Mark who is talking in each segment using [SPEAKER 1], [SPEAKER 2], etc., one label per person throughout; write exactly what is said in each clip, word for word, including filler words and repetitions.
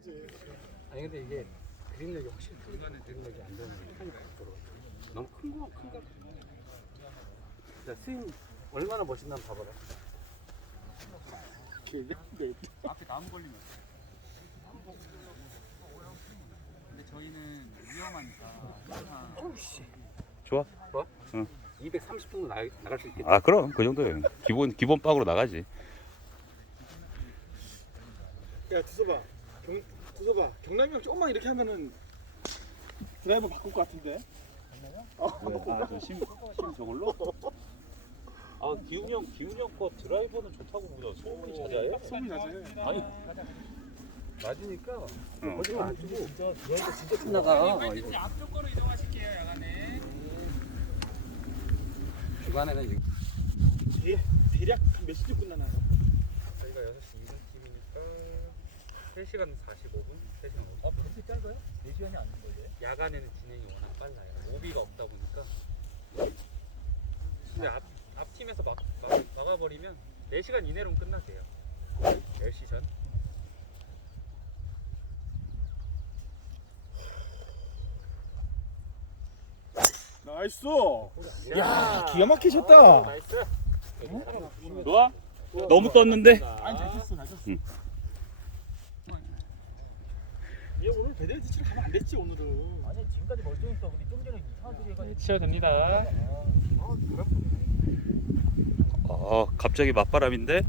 [SPEAKER 1] 아니 근데 이게 그린력이 확실히 중간에 그린력이 안 좋은 편이 많더라고. 너무 큰 거 큰가? 자 스윙 얼마나 멋있나 한번 봐봐라.
[SPEAKER 2] 앞에 나무 걸리면 어떡해. 근데 저희는 위험하니까 항상
[SPEAKER 1] 어우씨.
[SPEAKER 3] 좋아.
[SPEAKER 1] 뭐?
[SPEAKER 3] 응.
[SPEAKER 1] 이백삼십 정도 나, 나갈 수 있겠다.
[SPEAKER 3] 아 그럼 그 정도야. 기본 기본 박으로 나가지.
[SPEAKER 4] 야 두서봐 경 두서봐 경남이 형 조금만 이렇게 하면은 드라이버 바꿀 것 같은데.
[SPEAKER 3] 아저심 심 저걸로? 아 기훈이 형 기훈이 형 거 드라이버는 좋다고 보자. 소음이 자자해?
[SPEAKER 4] 소문이 나지.
[SPEAKER 3] 아니
[SPEAKER 1] 맞으니까
[SPEAKER 3] 응.
[SPEAKER 1] 거짓말 안 치고 진짜 드라이버 진짜 끝나가. 어, 이거.
[SPEAKER 2] 앞쪽 거로 이동하실게요 야간에.
[SPEAKER 1] 주간에는 이제
[SPEAKER 4] 대, 대략 한 몇 시쯤 끝나나요?
[SPEAKER 2] 저희가 여섯 시 이 분 팀이니까 세 시간 사십오 분? 세 시간 오 분.
[SPEAKER 4] 어 그렇게 짧아요? 네 시간이 아닌 거예요?
[SPEAKER 2] 야간에는 진행이 워낙 빨라요. 오비가 없다 보니까. 근데 앞, 앞 팀에서 막, 막, 막아버리면 네 시간 이내로 끝나세요. 열 시 전.
[SPEAKER 4] 나이스. 야 기가 막히셨다.
[SPEAKER 1] 나이스.
[SPEAKER 3] 좋아? 너무 떴는데?
[SPEAKER 4] 아니 잘 쳤어 잘 쳤어.
[SPEAKER 3] 응.
[SPEAKER 4] 얘 오늘 배달 지치러 가면 안 됐지 오늘은.
[SPEAKER 5] 아니 지금까지 멀쩡했어. 근데 좀 전에 이상한 소리 해가지고.
[SPEAKER 2] 치셔도 됩니다.
[SPEAKER 3] 어 갑자기 맞바람인데?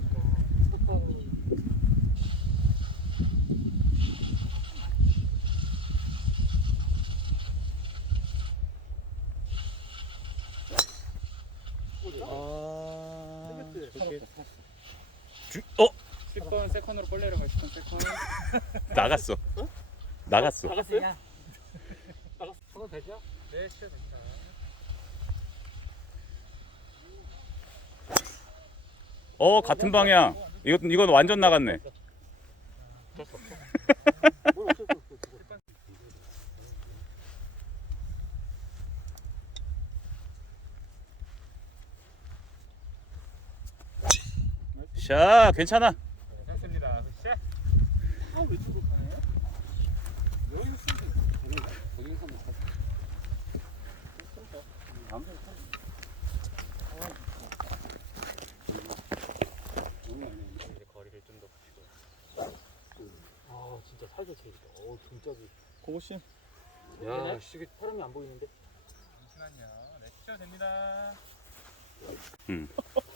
[SPEAKER 4] 아.
[SPEAKER 3] 주, 어
[SPEAKER 2] 십 번 세컨으로 볼 내려가시던 세컨.
[SPEAKER 3] 나갔어. 나갔어.
[SPEAKER 1] 나갔어요?
[SPEAKER 5] 야,
[SPEAKER 1] 쳐도 되죠?
[SPEAKER 2] 네, 치셔도 됩니다.
[SPEAKER 3] 어 같은 방향. 이건 이건 완전 나갔네.
[SPEAKER 1] 뭘 어쩔 수 없어. 그거.
[SPEAKER 3] 샤 괜찮아.
[SPEAKER 2] 괜찮습니다. 샷.
[SPEAKER 4] 아 왼쪽으로 가네. 여기 쓰면
[SPEAKER 1] 거기서 한번 쳐. 아무튼
[SPEAKER 2] 이제 거리를 좀 더 붙이고.
[SPEAKER 1] 아 진짜 살살 채겠다. 어 진짜지.
[SPEAKER 4] 고고씨.
[SPEAKER 1] 야 시계 사람이 안 보이는데.
[SPEAKER 2] 잠시만요. 네, 치셔도 됩니다.
[SPEAKER 3] 음.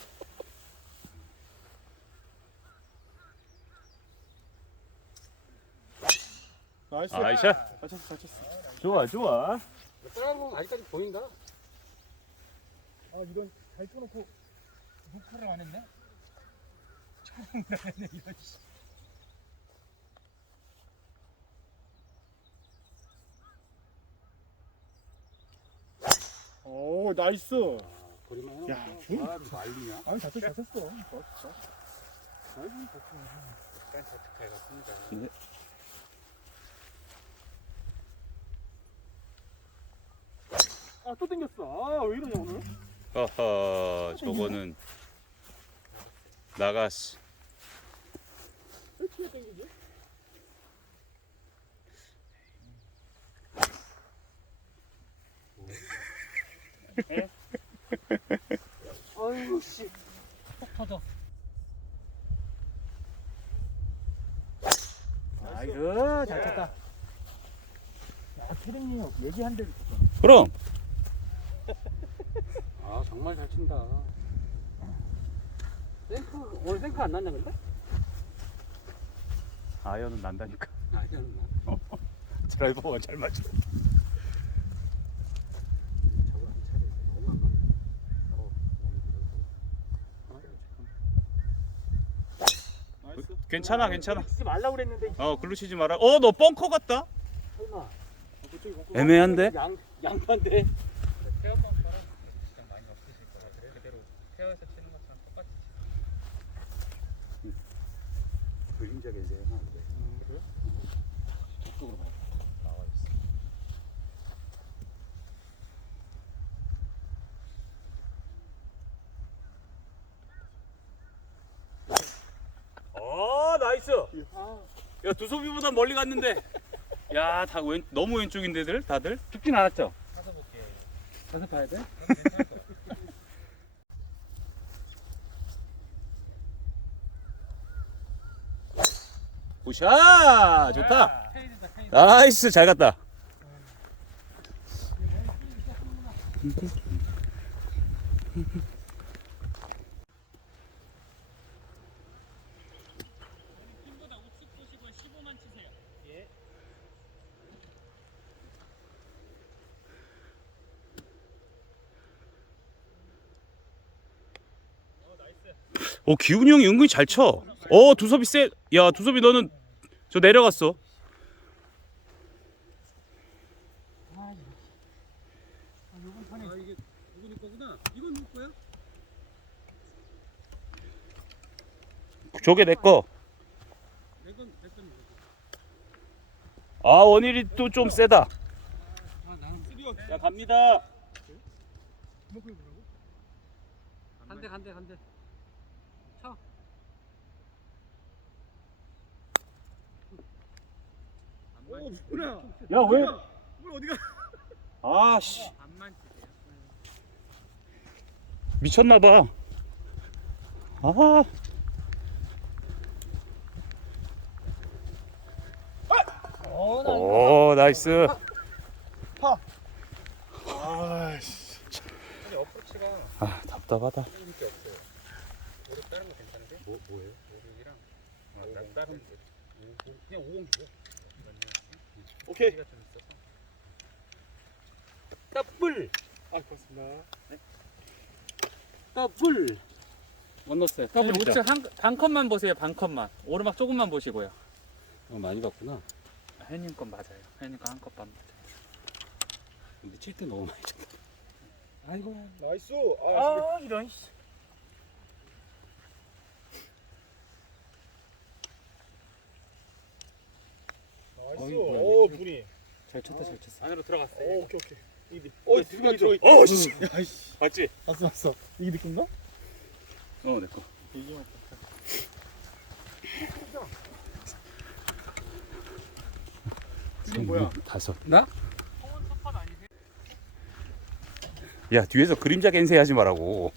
[SPEAKER 4] 나이스.
[SPEAKER 3] 아이샤.
[SPEAKER 4] 잘 쳤어 잘 쳤어.
[SPEAKER 3] 좋아 좋아.
[SPEAKER 1] 다른 건 아직까지 보인다.
[SPEAKER 4] 아 이건 잘 쳐놓고
[SPEAKER 2] 루프를 안 했네? 처음 나갔네 이거.
[SPEAKER 4] 오 나이스.
[SPEAKER 1] 아, 거리만
[SPEAKER 4] 야,
[SPEAKER 1] 해놓고.
[SPEAKER 4] 응?
[SPEAKER 1] 아 난리냐?
[SPEAKER 4] 아니 잘 쳤어 잘 쳤어. 좋았어.
[SPEAKER 2] 약간 저특할 같습니다.
[SPEAKER 3] 네.
[SPEAKER 4] 아또 땡겼어. 아왜 이러냐 오늘?
[SPEAKER 3] 허허 저거는 나갔어.
[SPEAKER 4] 왜 뒤에 땡기지?
[SPEAKER 1] 아유 씨.
[SPEAKER 5] 터져.
[SPEAKER 4] 나이스 잘 쳤다. 야 태림님 얘기한 대로 쳤잖아.
[SPEAKER 3] 그럼
[SPEAKER 1] 아 정말 잘 친다. 생크 오늘 생크 안 났냐 근데?
[SPEAKER 3] 아연은 난다니까.
[SPEAKER 1] 아니었나?
[SPEAKER 3] 드라이버가 잘 맞아.
[SPEAKER 1] 저거 안 차려. 너무 안 맞네. 어 너무 들어서.
[SPEAKER 4] 나이스.
[SPEAKER 3] 괜찮아 괜찮아.
[SPEAKER 4] 치지 말라 그랬는데.
[SPEAKER 3] 어 글로 치지 마라. 어 너 벙커 같다.
[SPEAKER 1] 설마.
[SPEAKER 4] 어, 그쪽이 벙커.
[SPEAKER 3] 애매한데?
[SPEAKER 1] 양 양반데.
[SPEAKER 2] 페어방 따라 시간 많이 없으실 것 같아요. 그대로 페어에서 치는 것처럼 똑같이 치세요.
[SPEAKER 1] 그림자 계세요.
[SPEAKER 4] 음, 그래요?
[SPEAKER 1] 저쪽으로 봐.
[SPEAKER 2] 나와 있어.
[SPEAKER 3] 어 나이스.
[SPEAKER 4] 아
[SPEAKER 3] 야 두소비보다 멀리 갔는데. 야 다 왼 너무 왼쪽인데들 다들.
[SPEAKER 1] 죽진 않았죠?
[SPEAKER 2] 가서 볼게.
[SPEAKER 1] 가서 봐야 돼?
[SPEAKER 2] 괜찮을 거야.
[SPEAKER 3] 굿샷 좋다.
[SPEAKER 2] 페이드다 페이드.
[SPEAKER 3] 나이스 잘 갔다.
[SPEAKER 2] 팀보다 우측 보시고 십오만 치세요. 예.
[SPEAKER 3] 어 기훈이 형이 은근히 잘 쳐. 어 두섭이 세. 야 두섭이 너는 저 내려갔어.
[SPEAKER 1] 아 이게 누구니 거구나. 이건 누구 거야?
[SPEAKER 3] 저게 내 거.
[SPEAKER 1] 내건 내건
[SPEAKER 3] 아 원일이 또 좀 세다.
[SPEAKER 1] 아 나는
[SPEAKER 3] 야 갑니다.
[SPEAKER 1] 간대 간대 간대. 쳐.
[SPEAKER 4] 오 뭐야?
[SPEAKER 3] 야 왜?
[SPEAKER 4] 물 어디가?
[SPEAKER 3] 아씨
[SPEAKER 2] 반만 치세요.
[SPEAKER 3] 미쳤나봐. 아. 오 나이스.
[SPEAKER 4] 아씨.
[SPEAKER 2] 근데 어프로치가
[SPEAKER 3] 아 답답하다.
[SPEAKER 2] 힘게 없어요. 오륙 다른 거 괜찮은데?
[SPEAKER 1] 뭐 뭐예요?
[SPEAKER 2] 오륙이랑 아, 나 다른 거 그냥 오공이요.
[SPEAKER 4] 오케이.
[SPEAKER 2] 좀 있어서.
[SPEAKER 1] 더블
[SPEAKER 4] 아 고맙습니다.
[SPEAKER 1] 더블. 못 넣었어요.
[SPEAKER 2] 더블
[SPEAKER 1] 더블
[SPEAKER 2] 우측 한, 반 컷만 보세요. 반 컷만. 오르막 조금만 보시고요.
[SPEAKER 1] 어, 많이 봤구나.
[SPEAKER 2] 혜님 건 맞아요. 혜님 건 한 컷만 맞아요.
[SPEAKER 1] 근데 칠 때 너무 많이 쳤다. 아이고.
[SPEAKER 4] 나이스. 아,
[SPEAKER 5] 아 이런 씨.
[SPEAKER 4] 나이스.
[SPEAKER 1] 어이, 뭐야,
[SPEAKER 4] 오
[SPEAKER 1] 이게.
[SPEAKER 4] 분이.
[SPEAKER 1] 잘 쳤다 잘 쳤어.
[SPEAKER 2] 안으로 들어갔어요.
[SPEAKER 4] 오 오케이 오케이. 이게 어 누가 들어 있.
[SPEAKER 3] 어 씨.
[SPEAKER 4] 야이씨.
[SPEAKER 3] 맞지?
[SPEAKER 4] 왔어 왔어. 이게 네 건가?
[SPEAKER 3] 어 내 거.
[SPEAKER 4] 이게 맞다. 이게 뭐야?
[SPEAKER 3] 다섯.
[SPEAKER 1] 나?
[SPEAKER 2] 홍은 첫컷 아니세요?
[SPEAKER 3] 야 뒤에서 그림자 겐세하지 말라고.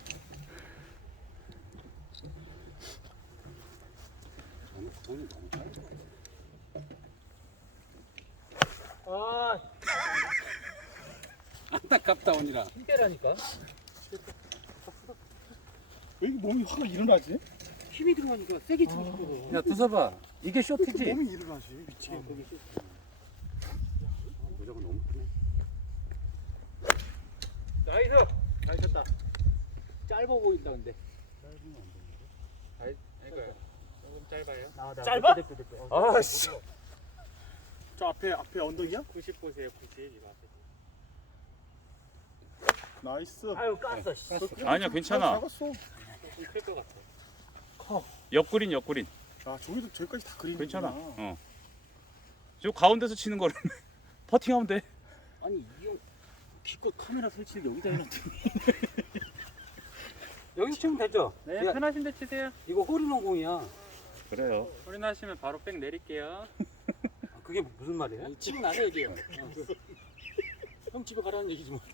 [SPEAKER 1] 저는 너무 짧아.
[SPEAKER 5] 아
[SPEAKER 1] 안타깝다 원이라.
[SPEAKER 5] 힘빼라니까.
[SPEAKER 4] 왜 이렇게 몸이 확 일어나지?
[SPEAKER 1] 힘이 들어가니까 세게 치고 싶어. 야 두서봐. 이게 쇼트지?
[SPEAKER 4] 몸이 일어나지 미치게.
[SPEAKER 1] 거기 쇼트. 모자가 너무 크네.
[SPEAKER 2] 나이스.
[SPEAKER 5] 나이스다. 짧아 보인다 근데.
[SPEAKER 2] 그러니까요. 조금 짧아요.
[SPEAKER 5] 나와 나.
[SPEAKER 4] 짧아?
[SPEAKER 5] 됐다, 됐다, 됐다. 어,
[SPEAKER 3] 아씨.
[SPEAKER 4] 저 앞에 앞에 언덕이야?
[SPEAKER 2] 구십 보세요. 구십 이거 앞에.
[SPEAKER 4] 나이스.
[SPEAKER 5] 아유 깠어. 씨.
[SPEAKER 3] 아니야 괜찮아.
[SPEAKER 4] 작았어.
[SPEAKER 2] 조금 클 것 같아.
[SPEAKER 3] 옆그린 옆그린.
[SPEAKER 4] 아 저기도 저기까지 다 그리는.
[SPEAKER 3] 괜찮아. 어. 저 가운데서 치는 거를 퍼팅하면 돼.
[SPEAKER 1] 아니 이형 기껏 카메라 설치를 여기다 해놨더니. 여기서 치면 되죠?
[SPEAKER 2] 네,
[SPEAKER 1] 야,
[SPEAKER 2] 편하신 데 치세요.
[SPEAKER 1] 이거 홀인원 공이야.
[SPEAKER 3] 그래요.
[SPEAKER 2] 소리 나시면 바로 백 내릴게요.
[SPEAKER 1] 아, 그게 무슨 말이에요? 치고 나서 얘기해요. 어. 형 집에 가라는 얘기 좀.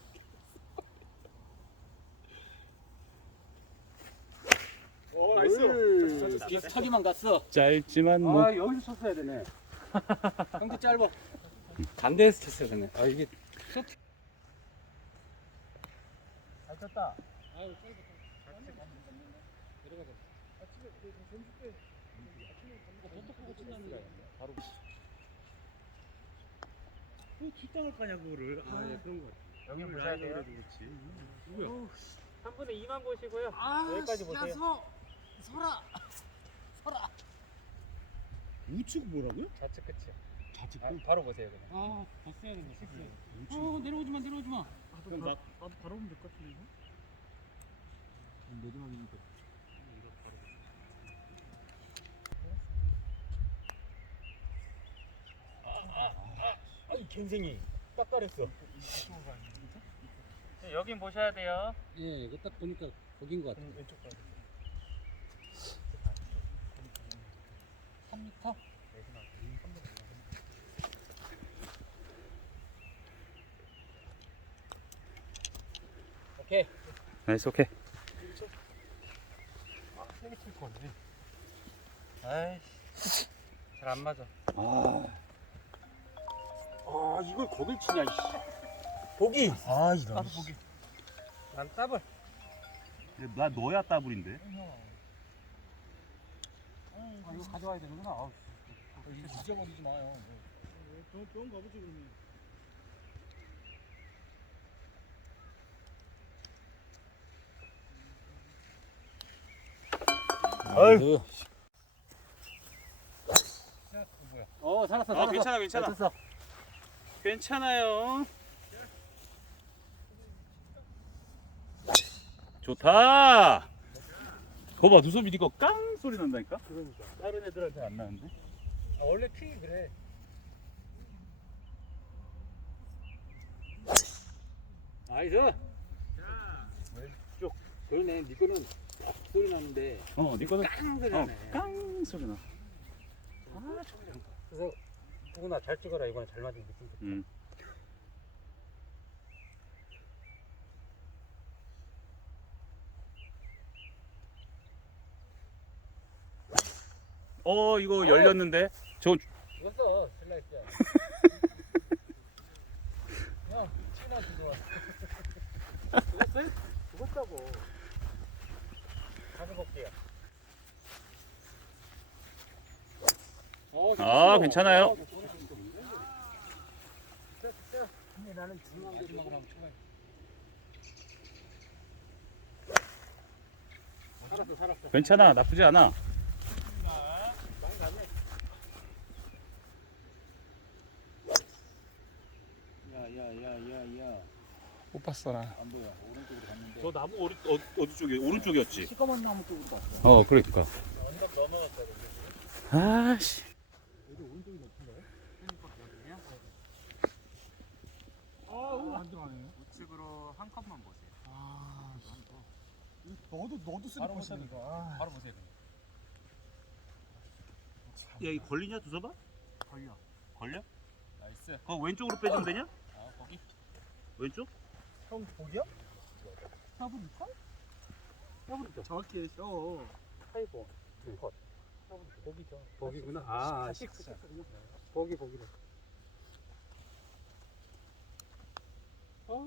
[SPEAKER 4] 오
[SPEAKER 1] 나이스.
[SPEAKER 4] 나이스.
[SPEAKER 1] 비슷하게만 갔어.
[SPEAKER 3] 짧지만 뭐.
[SPEAKER 1] 아 여기서 쳤어야 되네. 형도 짧아. 반대에서 쳤어야 되네. 아 이게
[SPEAKER 5] 잘 쳤다.
[SPEAKER 1] 바로.
[SPEAKER 3] 왜 뒷땅을 까냐 그거를.
[SPEAKER 1] 아 예, 그런 거.
[SPEAKER 2] 여기 보셔야 돼요.
[SPEAKER 1] 누구야?
[SPEAKER 2] 한 분에 이만 보시고요.
[SPEAKER 1] 아,
[SPEAKER 2] 여기까지 보세요.
[SPEAKER 1] 서, 서라. 서라.
[SPEAKER 4] 우측 뭐라고요?
[SPEAKER 2] 좌측 끝이요.
[SPEAKER 1] 좌측.
[SPEAKER 2] 아, 바로 보세요 그냥.
[SPEAKER 1] 아, 봤어야 된다. 어, 내려오지 마, 내려오지 마.
[SPEAKER 4] 그럼 나
[SPEAKER 5] 나도 바로 오면 될 것 같은데.
[SPEAKER 1] 내리막이니까.
[SPEAKER 4] 아이 갱생이 딱 깔았어.
[SPEAKER 2] 네, 여긴 보셔야 돼요.
[SPEAKER 1] 예, 이거 딱 보니까 거긴 것 같아.
[SPEAKER 4] 왼쪽 가.
[SPEAKER 1] 삼 미터?
[SPEAKER 2] 네, 오케이.
[SPEAKER 3] 나이스, 오케이.
[SPEAKER 1] 세게 칠 거네. 아이씨. 잘 안 맞아.
[SPEAKER 3] 아,
[SPEAKER 1] 아, 이걸 거길 치냐, 이씨.
[SPEAKER 5] 보기. 아 이런.
[SPEAKER 1] 나도 보기. 난 더블.
[SPEAKER 3] 나 너야 따블인데.
[SPEAKER 1] 아, 이거 가져와야 되는구나. 아우.
[SPEAKER 4] 잊어버리지 마요. 병, 병 가보지 그러면.
[SPEAKER 5] 아유.
[SPEAKER 1] 어, 살았어,
[SPEAKER 3] 어,
[SPEAKER 1] 살았어.
[SPEAKER 3] 괜찮아, 괜찮아.
[SPEAKER 1] 잘 쳤어.
[SPEAKER 3] 괜찮아요. 좋다. 거봐, 누섭이 니거 깡 소리 난다니까?
[SPEAKER 1] 그러니까.
[SPEAKER 3] 다른 애들한테 안 나는데?
[SPEAKER 1] 아, 원래 픽이 그래. 나이스. 왼쪽. 그러네. 니 거는 퍽 소리 나는데
[SPEAKER 3] 어, 니 거는
[SPEAKER 1] 깡 소리
[SPEAKER 3] 어,
[SPEAKER 1] 나네.
[SPEAKER 3] 깡 소리 나.
[SPEAKER 1] 그래서 누구나 잘 찍어라. 이번에 잘 맞은 느낌.
[SPEAKER 3] 음. 어, 이거 열렸는데? 저
[SPEAKER 1] 죽었어. 슬라이스야. 야, 치나 죽어. 죽었어요? 죽었다고. 가서 볼게요. 어,
[SPEAKER 3] 아, 괜찮아요.
[SPEAKER 1] 근데 나는 중요한 게 마지막으로 쳐봐요. 살았어, 살았어.
[SPEAKER 3] 괜찮아, 나쁘지 않아.
[SPEAKER 1] 많이 가네.
[SPEAKER 4] 야야야야야.
[SPEAKER 1] 못 봤어 나.
[SPEAKER 4] 안 보여. 오른쪽으로 갔는데.
[SPEAKER 3] 저 나무 어디, 어, 어디 쪽에? 오른쪽이었지?
[SPEAKER 4] 시꺼먼 나무 쪽으로 갔어.
[SPEAKER 3] 어, 그러니까.
[SPEAKER 1] 언덕 넘어갔다.
[SPEAKER 3] 아씨.
[SPEAKER 4] 여기 오른쪽이 높은가요?
[SPEAKER 1] 아,
[SPEAKER 4] 안 들어가네.
[SPEAKER 2] 우측으로 한 컵만 보세요.
[SPEAKER 4] 아, 너도 너도 쓰리
[SPEAKER 2] 바로
[SPEAKER 4] 퍼시네 이거. 아,
[SPEAKER 2] 바로 보세요.
[SPEAKER 3] 야, 이 걸리냐, 두서봐?
[SPEAKER 2] 걸려.
[SPEAKER 3] 걸려?
[SPEAKER 2] 나이스.
[SPEAKER 3] 그거 왼쪽으로 빼주면 되냐?
[SPEAKER 2] 아, 거기.
[SPEAKER 3] 왼쪽?
[SPEAKER 4] 형 보기야?
[SPEAKER 1] 더블일까? 더블이죠.
[SPEAKER 4] 정확히 했어.
[SPEAKER 1] 하이버. 컷. 보기죠. 보기구나. 아, 식스. 보기 보기로. 어,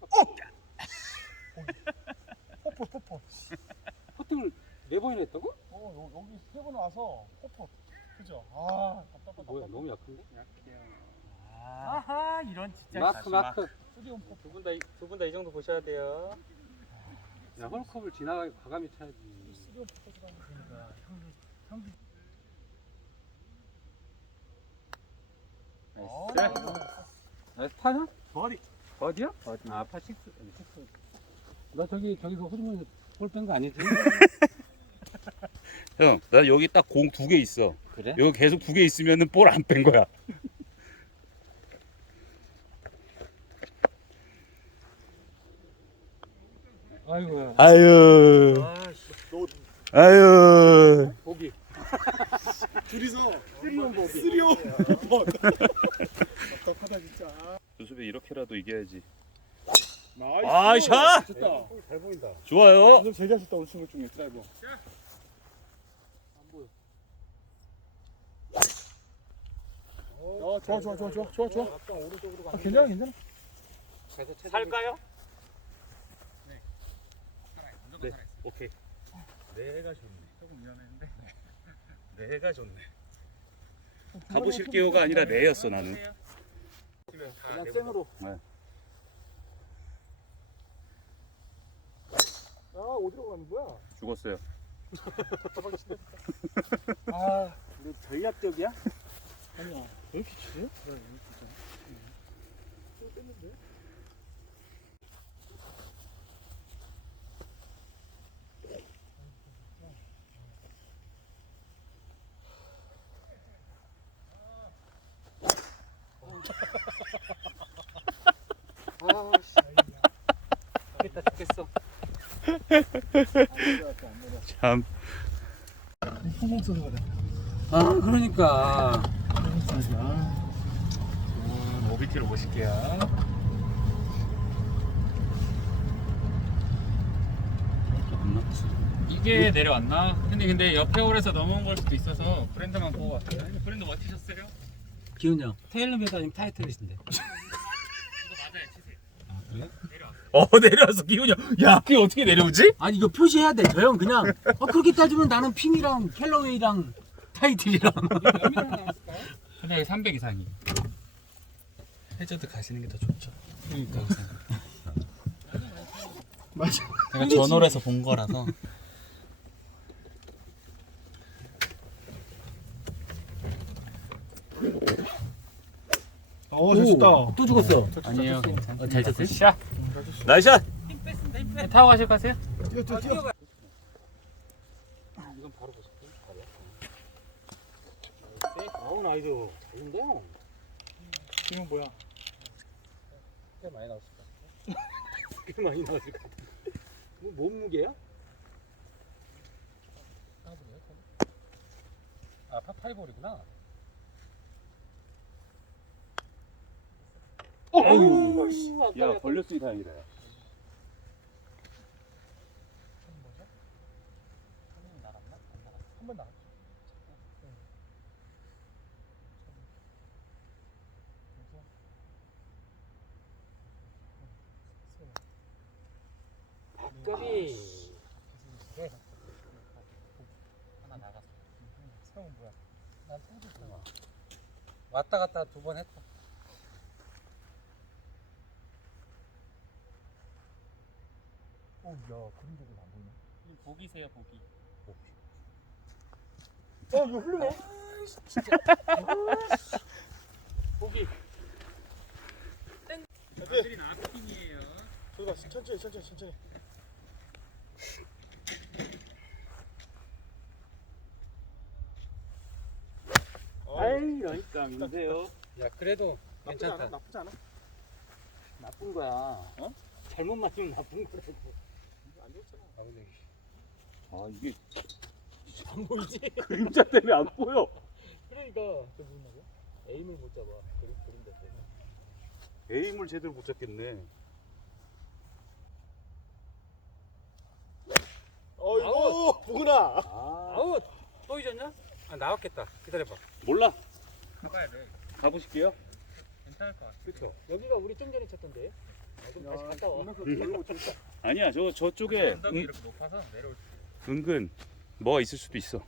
[SPEAKER 4] 포포 포포.
[SPEAKER 1] 퍼팅을 네 번이나 했다고?
[SPEAKER 4] 어 여, 여기 세 번 와서 포포. 그죠? 아 답답하다.
[SPEAKER 1] 뭐야, 너무 약한데?
[SPEAKER 2] 약해요.
[SPEAKER 5] 아하 이런 진짜.
[SPEAKER 1] 마크 마크.
[SPEAKER 4] 쓰리온 포포.
[SPEAKER 2] 두 분 다 두 분 다 이 정도 보셔야 돼요.
[SPEAKER 1] 야, 홀컵을 지나가게 과감히 쳐야지.
[SPEAKER 4] 쓰리온 포포라고 그러니까 형도 형도.
[SPEAKER 1] 나이스 타냐? 버디. 버디야? 버디. 아, 파식스. 식스. 너 저기 저기서 호주머니 홀뺀 거 아니지?
[SPEAKER 3] 형, 나 여기 딱 공 두 개 있어.
[SPEAKER 1] 그래?
[SPEAKER 3] 여기 계속 두 개 있으면은 볼 안 뺀 거야.
[SPEAKER 1] 아이고야.
[SPEAKER 3] 아유,
[SPEAKER 1] 아씨.
[SPEAKER 3] 아유.
[SPEAKER 1] 보기.
[SPEAKER 4] 둘이서
[SPEAKER 1] 쓰리온 보기.
[SPEAKER 4] 쓰리온 포포. 답답하다 진짜.
[SPEAKER 3] 두수비 이렇게라도 이겨야지.
[SPEAKER 4] 나이스.
[SPEAKER 3] 아, 샷!
[SPEAKER 4] 좋다.
[SPEAKER 1] 잘 보인다.
[SPEAKER 3] 좋아요.
[SPEAKER 4] 오늘 제일 잘 쳤다 오늘 친구 중에 드라이버.
[SPEAKER 1] 안 보여.
[SPEAKER 4] 어 좋아 좋아 좋아 좋아 좋아 좋아.
[SPEAKER 1] 약간 오른쪽으로
[SPEAKER 4] 아,
[SPEAKER 1] 가는.
[SPEAKER 4] 괜찮아 괜찮아.
[SPEAKER 1] 가서 채.
[SPEAKER 2] 살까요?
[SPEAKER 3] 네, 오케이. 내가 좋네.
[SPEAKER 2] 조금 위험했는데.
[SPEAKER 3] 내가 좋네. 가보실게요가 아니라 내였어 나는.
[SPEAKER 1] 그냥 생으로.
[SPEAKER 3] 네.
[SPEAKER 4] 아 어디로 가는 거야?
[SPEAKER 3] 죽었어요.
[SPEAKER 4] 아
[SPEAKER 1] 너 전략적이야?
[SPEAKER 4] 아니야. 왜 이렇게 치지? 그래 진짜.
[SPEAKER 1] 아씨. 죽겠다 죽겠어.
[SPEAKER 3] 참.
[SPEAKER 4] 풍공 소리가 나.
[SPEAKER 1] 아, 그러니까.
[SPEAKER 4] 풍공 소리가.
[SPEAKER 3] 오비티로 모실게요.
[SPEAKER 2] 이게 내려왔나? 근데 근데 옆에 홀에서 넘어온 걸 수도 있어서 브랜드만 보고 왔어요. 브랜드 멋지셨어요?
[SPEAKER 1] 기훈이 형 테일러메드 아니면 타이틀이신데.
[SPEAKER 2] 이거 맞아요, 치세요.
[SPEAKER 1] 아 그래?
[SPEAKER 5] 어 내려왔어 기훈이 형. 야 그게 어떻게 내려오지?
[SPEAKER 1] 아니 이거 표시해야 돼. 저 형 그냥 어 그렇게 따지면 나는 핑이랑 캘러웨이랑 타이틀이랑
[SPEAKER 2] 근데 삼백 이상이.
[SPEAKER 1] 해저드 가시는 게 더 좋죠.
[SPEAKER 2] 그러니까.
[SPEAKER 1] 맞아.
[SPEAKER 2] 제가 전홀에서 본 거라서.
[SPEAKER 4] 어, 잘 쳤다.
[SPEAKER 1] 또 죽었어.
[SPEAKER 2] 아니에요.
[SPEAKER 1] 어, 잘 쳤어요?
[SPEAKER 2] 샷.
[SPEAKER 5] 나이샷.
[SPEAKER 2] 네, 타고 가실 거세요?
[SPEAKER 4] 뛰어, 뛰어, 뛰어.
[SPEAKER 1] 이건 바로 보실게요. 아우 나이도 잘인데.
[SPEAKER 4] 지금 뭐야?
[SPEAKER 1] 꽤 많이 나왔을 것 같아. 꽤 많이 나왔을 것 같아. 뭐 몸무게야? 아 파파이볼이구나. 어우,
[SPEAKER 3] 야 걸렸으니 다행이다. 야.
[SPEAKER 1] 한번 나갔. 밥값이 하나 나갔어.
[SPEAKER 4] 형은 뭐야?
[SPEAKER 1] 난 또 왔다 갔다 두 번 했다.
[SPEAKER 4] 어, 야, 그림 저기 안 보이네.
[SPEAKER 2] 보기세요, 보기.
[SPEAKER 4] 어, 이거 흘러네.
[SPEAKER 1] 보기.
[SPEAKER 2] 아들이 나핑이에요.
[SPEAKER 4] 저기 봐, 천천히, 천천히, 천천히.
[SPEAKER 3] 아이 그러니까 믿으세요.
[SPEAKER 1] 야 그래도
[SPEAKER 4] 나쁘지 않아?
[SPEAKER 1] 괜찮다.
[SPEAKER 4] 나쁘지 않아?
[SPEAKER 1] 나쁜 거야. 어? 잘못 맞으면 나쁜 거라고.
[SPEAKER 4] 안 좋잖아.
[SPEAKER 1] 아 근데
[SPEAKER 3] 아 이게
[SPEAKER 1] 안 보이지?
[SPEAKER 3] 그림자 때문에 안 보여.
[SPEAKER 1] 그러니까 저 무슨 말이야? 에임을 못 잡아. 그림 그림 자 때문에.
[SPEAKER 3] 에임을 제대로 못 잡겠네.
[SPEAKER 4] 어, 이거 보구나.
[SPEAKER 3] 아
[SPEAKER 1] 아웃. 또 잊었냐? 아 나왔겠다. 기다려봐.
[SPEAKER 3] 몰라.
[SPEAKER 2] 가봐야 돼.
[SPEAKER 3] 가보실게요.
[SPEAKER 2] 괜찮을 것 같아.
[SPEAKER 1] 그렇죠. 여기가 우리 좀 전에 쳤던데. 아, 그럼 다시 갔다 와.
[SPEAKER 3] 아니야 저 저쪽에
[SPEAKER 2] 언덕이
[SPEAKER 3] 은,
[SPEAKER 2] 이렇게 높아서 내려올 수
[SPEAKER 3] 은근 뭐가 있을 수도 있어.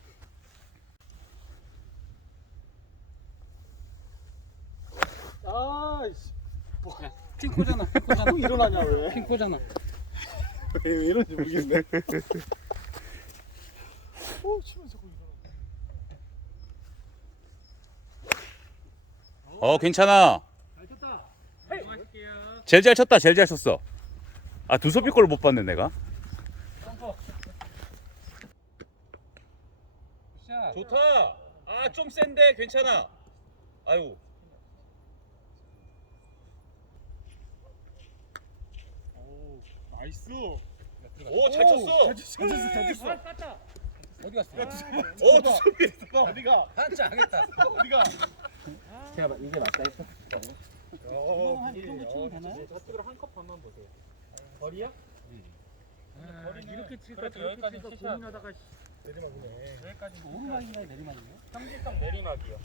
[SPEAKER 4] 아이씨.
[SPEAKER 1] 핑코잖아. 핑코잖아.
[SPEAKER 4] 또 일어나냐, 왜?
[SPEAKER 1] 핑코잖아.
[SPEAKER 4] 왜, 왜 이런지 모르겠네. 어, 치면 자꾸 일어나.
[SPEAKER 3] 어 괜찮아.
[SPEAKER 1] 잘 쳤다.
[SPEAKER 2] 이동하실게요.
[SPEAKER 3] 제일 잘 쳤다. 제일 잘 쳤어. 아 두소피 걸로 못 봤네 내가.
[SPEAKER 1] 샷.
[SPEAKER 3] 좋다. 아 좀 센데 괜찮아. 아유.
[SPEAKER 4] 나이스.
[SPEAKER 3] 오 잘 쳤어.
[SPEAKER 4] 잘 쳤어, 잘 쳤어, 잘 쳤어.
[SPEAKER 1] 땄다. 어디 갔어?
[SPEAKER 3] 오 두소피.
[SPEAKER 4] 어디가?
[SPEAKER 1] 한자 하겠다.
[SPEAKER 4] 어디가?
[SPEAKER 1] 제가 봐, 이게 맞다 했어.
[SPEAKER 4] 어,
[SPEAKER 1] 한이 정도 치면 되나요? 저쪽으로 한 컵 반만 보세요. 거리야?
[SPEAKER 2] 아, 이렇게 칠까
[SPEAKER 1] 그래도
[SPEAKER 2] 저렇게
[SPEAKER 1] 여기까지
[SPEAKER 2] 칠까
[SPEAKER 1] 치셔야
[SPEAKER 2] 고민하다가
[SPEAKER 4] 내리막이네.
[SPEAKER 2] 여기까지
[SPEAKER 1] 오르막인가요, 내리막인가요?
[SPEAKER 2] 삼십삼 내리막이요.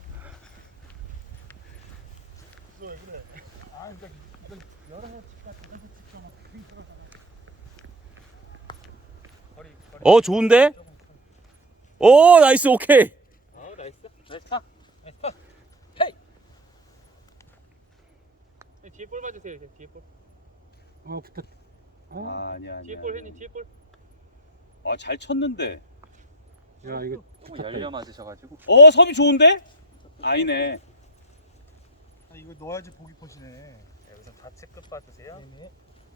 [SPEAKER 4] 너왜 그래? 아, 그러니까 이건 여러 번 칠까, 두 번 칠까 막
[SPEAKER 2] 거리 거리.
[SPEAKER 3] 어 좋은데? 오 나이스 오케이.
[SPEAKER 2] 아 나이스. 나이스 파. 나이스 파.
[SPEAKER 1] 헤이.
[SPEAKER 2] 네, 뒤에 볼 봐주세요. 이제 뒤에 볼.
[SPEAKER 1] 어, 붙었. 어?
[SPEAKER 3] 아 아니야 아니야.
[SPEAKER 2] 뒤에 볼 해니 뒤에 볼.
[SPEAKER 3] 아잘 쳤는데.
[SPEAKER 1] 야, 이거
[SPEAKER 2] 조금 열려 맞으셔가지고.
[SPEAKER 3] 어 섭이 좋은데? 아니네.
[SPEAKER 4] 아, 이거 넣어야지 보기 퍼지네.
[SPEAKER 2] 네, 우선 좌측 끝 봐주세요.
[SPEAKER 4] 네네.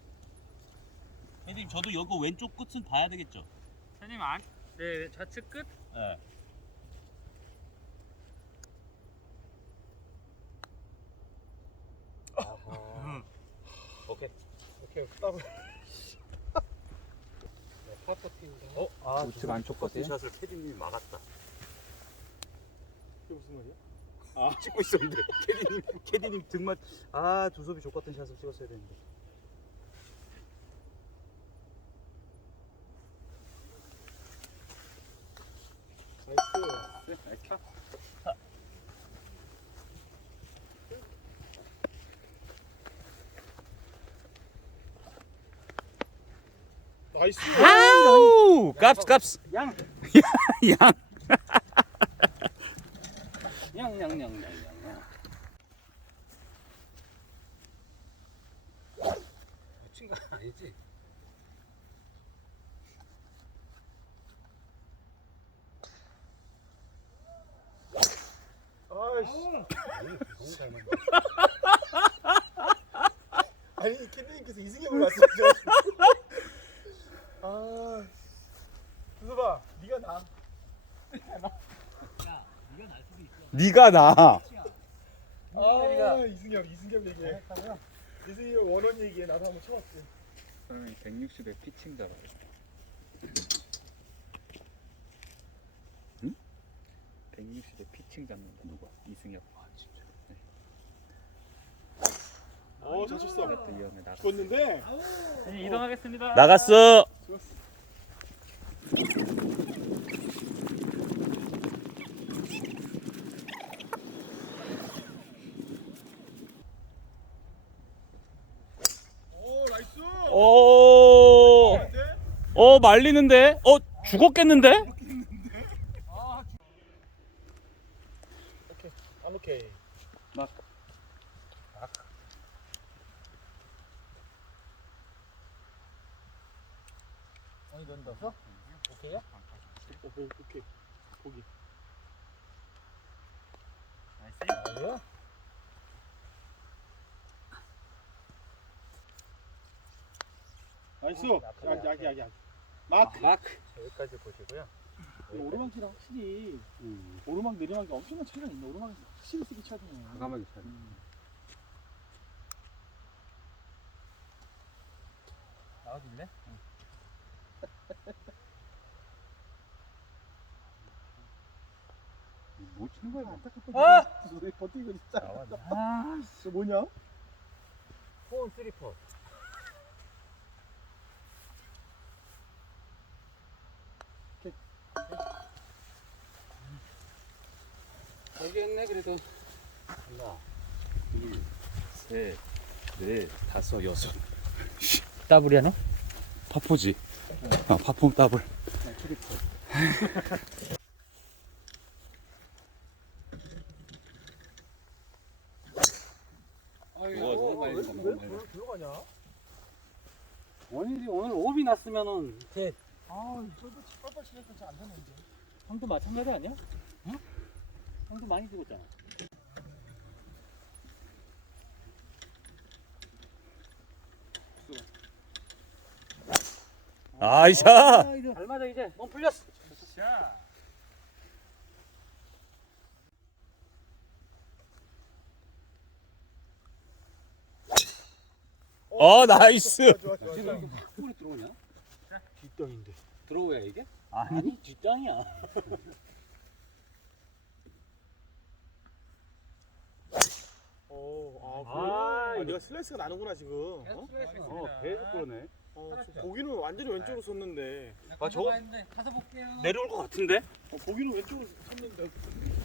[SPEAKER 5] 선생님 저도 여기 왼쪽 끝은 봐야 되겠죠?
[SPEAKER 2] 선생님 안. 네 좌측 끝.
[SPEAKER 5] 네.
[SPEAKER 3] 오케이.
[SPEAKER 4] 오케이, 더블.
[SPEAKER 1] 파퍼팅인가? 어? 아, 우측 안쪽 거세요?
[SPEAKER 3] 샷을 캐디님이 막았다.
[SPEAKER 4] 이게 무슨 말이야?
[SPEAKER 3] 아 찍고 있었는데 캐디님 캐디님 등만 아 두섭이 족 같은 샷을 찍었어야 되는데.
[SPEAKER 2] 나이스 파.
[SPEAKER 4] 나이스.
[SPEAKER 5] 아우 깝스 깝스.
[SPEAKER 1] 양.
[SPEAKER 5] 양.
[SPEAKER 1] 양양양양양. 미친 거 아니지?
[SPEAKER 4] 아이씨. 아니 캔디님께서 이승엽을 말씀하셔. 아, 두서봐, 네가 나.
[SPEAKER 5] 네가 나.
[SPEAKER 4] 아, 이승엽, 이승엽 얘기해. 이승엽 원원 얘기해. 나도 한번 쳐봤지.
[SPEAKER 2] 사람이 백육십에 피칭 잡아요.
[SPEAKER 5] 응?
[SPEAKER 2] 백육십에 피칭 잡는다.
[SPEAKER 5] 누가?
[SPEAKER 2] 이승엽.
[SPEAKER 5] 아 진짜.
[SPEAKER 4] 어, 잘 쳤어.
[SPEAKER 2] 이것도 위험해 나가.
[SPEAKER 4] 죽었는데.
[SPEAKER 2] 네, 이동하겠습니다.
[SPEAKER 5] 나갔어.
[SPEAKER 4] 죽었어. 오, 나이스.
[SPEAKER 5] 오.
[SPEAKER 4] 네?
[SPEAKER 5] 어 말리는데? 어 죽었겠는데?
[SPEAKER 4] 안 오케이.
[SPEAKER 1] 막.
[SPEAKER 4] 아니 넌 넣었어? 오케이야? 어, 오케이. 보기.
[SPEAKER 2] 나이스.
[SPEAKER 4] 나이스. 야기 야기 야기. 마크.
[SPEAKER 1] 마크.
[SPEAKER 2] 여기까지 보시고요.
[SPEAKER 4] 오르막이랑 확실히
[SPEAKER 1] 음.
[SPEAKER 4] 오르막 내리막이 엄청난 차이가 있네. 오르막에서 확실히 쓰기 차네.
[SPEAKER 1] 과감하게 차.
[SPEAKER 2] 나와줄래?
[SPEAKER 1] 뭐 치는 거야?
[SPEAKER 4] 아! 너 버티고 진짜.
[SPEAKER 2] 나와.
[SPEAKER 4] 아, 저 뭐냐?
[SPEAKER 1] 포온 쓰리퍼. 여기 했네 그래도. 하나, 둘,
[SPEAKER 5] 셋, 넷, 다섯, 여섯.
[SPEAKER 1] 더블이야 너?
[SPEAKER 5] 파포지. 어 파폼 더블.
[SPEAKER 1] 트리플. 아이고,
[SPEAKER 4] 왜,
[SPEAKER 1] 너무
[SPEAKER 4] 왜,
[SPEAKER 1] 많이
[SPEAKER 4] 왜,
[SPEAKER 1] 너무 많이.
[SPEAKER 4] 왜 들어가냐?
[SPEAKER 1] 원일이 오늘 오비 났으면은 대
[SPEAKER 4] 아, 저도 빨빨 치니까 잘안 되는데.
[SPEAKER 1] 형도 마찬가지 아니야? 응? 형도 많이 죽었잖아.
[SPEAKER 5] 아이샤.
[SPEAKER 1] 잘 맞아 이제 몸 풀렸어.
[SPEAKER 5] 어 나이스.
[SPEAKER 4] 좋아, 좋아,
[SPEAKER 1] 지금
[SPEAKER 4] 좋아.
[SPEAKER 1] 이렇게 막 볼이 들어오냐?
[SPEAKER 4] 뒷땅인데.
[SPEAKER 1] 들어오야 이게? 아니 뒷땅이야.
[SPEAKER 4] 어, 아,
[SPEAKER 1] 아,
[SPEAKER 4] 그래? 아,
[SPEAKER 1] 이거-
[SPEAKER 4] 내가 슬라이스가 나는구나 지금. 어?
[SPEAKER 1] 어 계속 그러네.
[SPEAKER 4] 어, 저 보기는 완전히 왼쪽으로 섰는데.
[SPEAKER 1] 아 저거
[SPEAKER 2] 가서 볼게요.
[SPEAKER 1] 내려올 것 같은데?
[SPEAKER 4] 어, 보기는 왼쪽으로 섰는데.